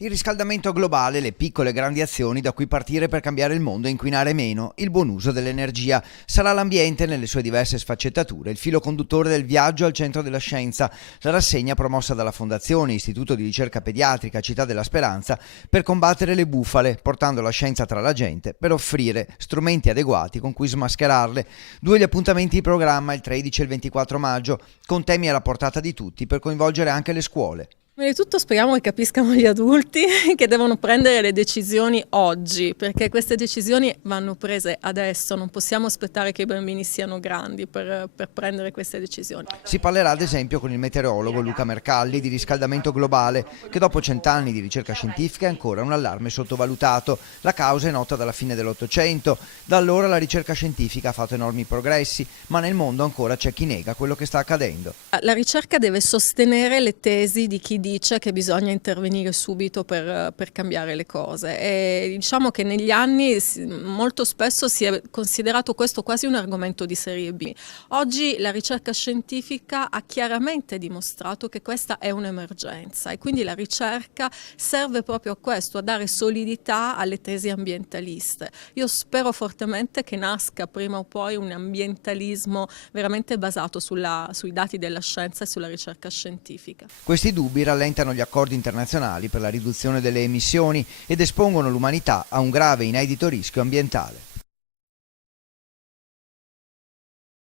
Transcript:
Il riscaldamento globale, le piccole e grandi azioni da cui partire per cambiare il mondo e inquinare meno, il buon uso dell'energia. Sarà l'ambiente nelle sue diverse sfaccettature, il filo conduttore del viaggio al centro della scienza. La rassegna promossa dalla Fondazione Istituto di Ricerca Pediatrica Città della Speranza per combattere le bufale, portando la scienza tra la gente per offrire strumenti adeguati con cui smascherarle. Due gli appuntamenti di programma il 13 e il 24 maggio, con temi alla portata di tutti per coinvolgere anche le scuole. Prima di tutto speriamo che capiscano gli adulti che devono prendere le decisioni oggi, perché queste decisioni vanno prese adesso, non possiamo aspettare che i bambini siano grandi per prendere queste decisioni. Si parlerà ad esempio con il meteorologo Luca Mercalli di riscaldamento globale, che dopo 100 anni di ricerca scientifica è ancora un allarme sottovalutato. La causa è nota dalla fine dell'Ottocento, da allora la ricerca scientifica ha fatto enormi progressi, ma nel mondo ancora c'è chi nega quello che sta accadendo. La ricerca deve sostenere le tesi di chi dice che bisogna intervenire subito per cambiare le cose e diciamo che negli anni molto spesso si è considerato questo quasi un argomento di serie B. Oggi la ricerca scientifica ha chiaramente dimostrato che questa è un'emergenza e quindi la ricerca serve proprio a questo, a dare solidità alle tesi ambientaliste. Io spero fortemente che nasca prima o poi un ambientalismo veramente basato sui dati della scienza e sulla ricerca scientifica. Questi dubbi rallentano gli accordi internazionali per la riduzione delle emissioni ed espongono l'umanità a un grave e inedito rischio ambientale.